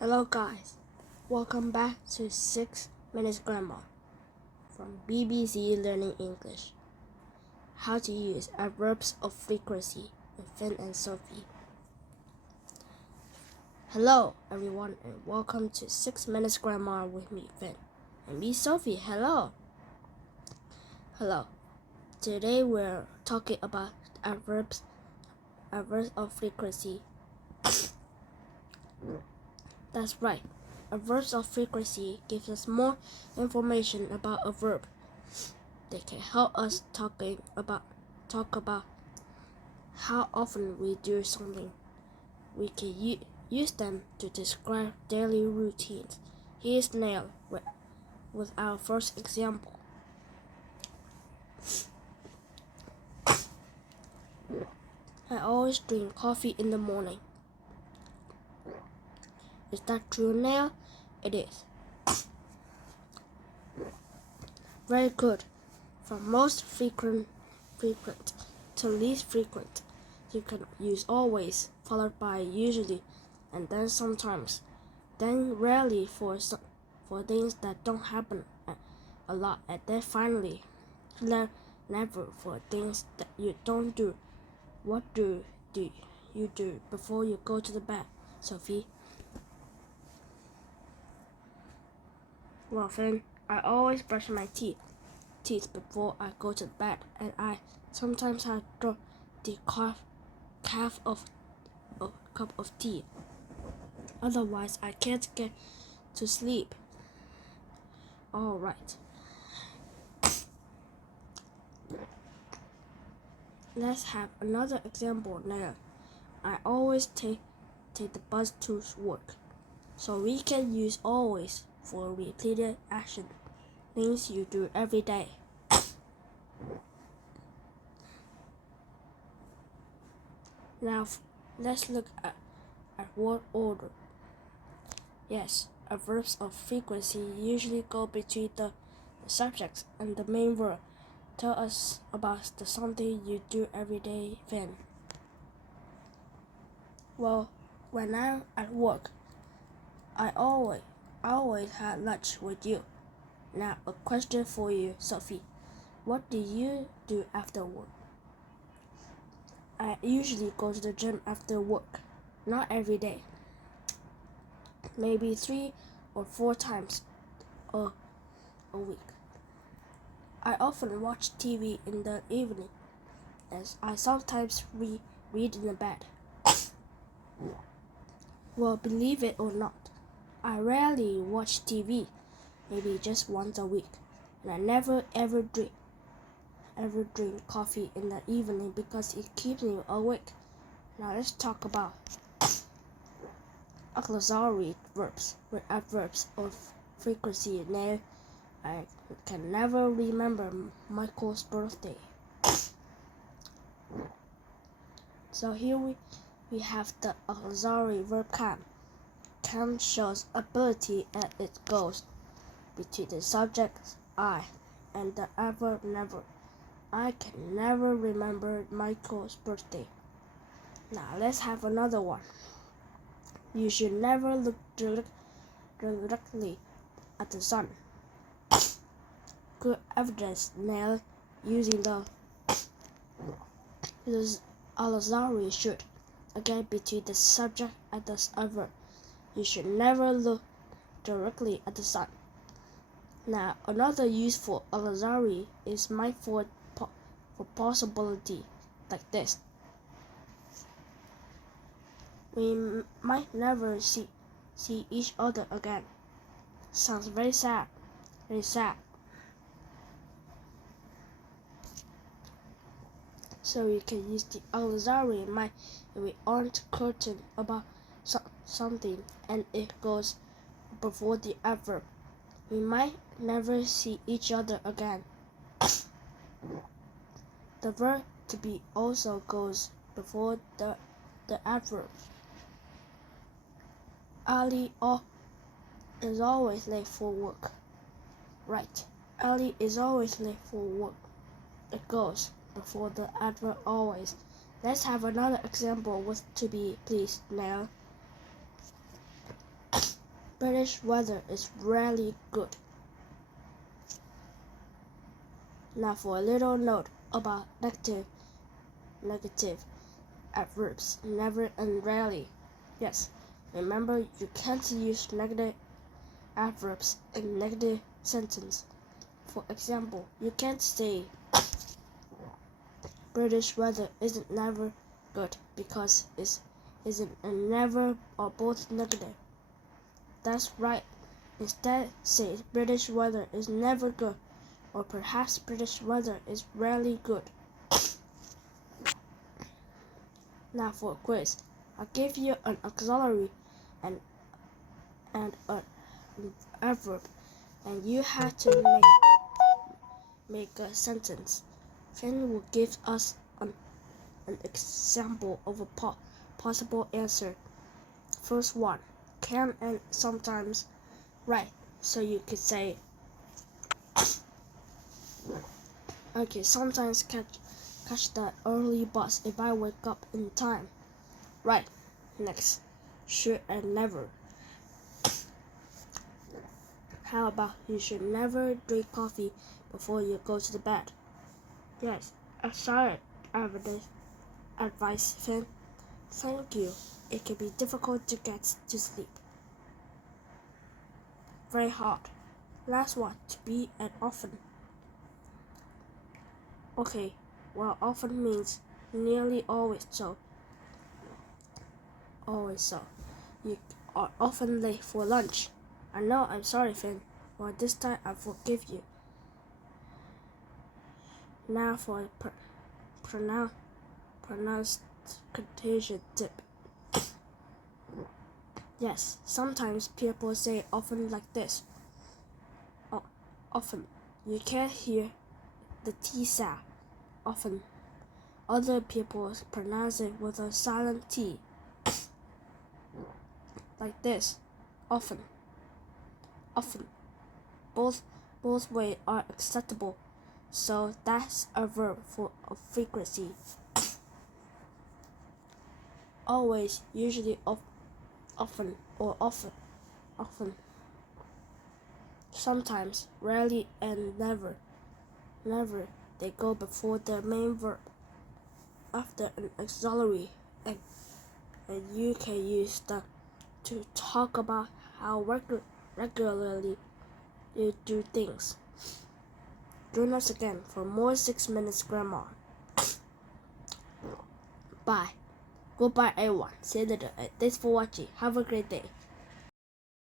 Hello guys, welcome back to 6 Minutes Grammar from BBC Learning English. How to use adverbs of frequency with Finn and Sophie. Hello everyone and welcome to 6 Minutes Grammar with me Finn and me Sophie. Hello. Today we're talking about adverbs of frequency. That's right. Adverbs of frequency gives us more information about a verb. They can help us talk about how often we do something. We can use them to describe daily routines. Here's Neil with our first example. I always drink coffee in the morning. Is that true, Neil? It is. Very good. From most frequent to least frequent, you can use always, followed by usually, and then sometimes, then rarely for things that don't happen a lot, and then finally, never for things that you don't do. What do you do before you go to the bed, Sophie? Well, Finn, I always brush my teeth before I go to bed, and I sometimes have the cup of tea. Otherwise, I can't get to sleep. All right. Let's have another example now. I always take the bus to work. So we can use always for repeated action, things you do every day. Now let's look at word order. Yes, adverbs of frequency usually go between the subjects and the main verb. Tell us about the something you do every day, Finn. Well, when I'm at work, I always have lunch with you. Now a question for you, Sophie. What do you do after work? I usually go to the gym after work. Not every day. Maybe 3 or 4 times a week. I often watch TV in the evening, as I sometimes read in the bed. Well, believe it or not, I rarely watch TV, maybe just once a week, and I never ever drink coffee in the evening because it keeps me awake. Now let's talk about auxiliary verbs with adverbs of frequency. Now I can never remember Michael's birthday. So here we have the auxiliary verb can. Can shows ability and it goes between the subject I and the adverb never. I can never remember Michael's birthday. Now let's have another one. You should never look directly at the sun. Good evidence now using the auxiliary should again between the subject and the adverb. You should never look directly at the sun. Now another useful auxiliary is might for possibility, like this. We might never see each other again. Sounds very sad. So we can use the auxiliary might if we aren't certain about something and it goes before the adverb. We might never see each other again. The verb to be also goes before the adverb. Ali is always late for work. Right. Ali is always late for work. It goes before the adverb always. Let's have another example with to be, please, now. British weather is really good. Now for a little note about negative adverbs, never and rarely. Yes, remember you can't use negative adverbs in negative sentence. For example, you can't say British weather isn't never good because isn't and never are both negative. That's right. Instead, say British weather is never good, or perhaps British weather is rarely good. Now for a quiz, I'll give you an auxiliary and an adverb, and you have to make a sentence. Finn will give us an example of a possible answer. First one, can and sometimes right. So you could say, okay, sometimes catch that early bus if I wake up in time. Right. Next, should and never. How about you should never drink coffee before you go to the bed? Yes, excellent advice, Finn. Thank you. It can be difficult to get to sleep. Very hard. Last one, to be and often. Okay, well, often means nearly always so. Always so. You are often late for lunch. I know, I'm sorry, Finn. Well, this time I forgive you. Now for a pronounced contagion tip. Yes, sometimes people say often like this. Often. You can't hear the T sound. Often. Other people pronounce it with a silent T. Like this. Often. Often. Both ways are acceptable. So that's a verb for a frequency. Always, usually, often, or often. Sometimes, rarely, and never. They go before the main verb after an auxiliary, and you can use them to talk about how regularly you do things. Join us again for more 6 Minutes Grammar. Bye. Goodbye, everyone. See you later. Thanks for watching. Have a great day.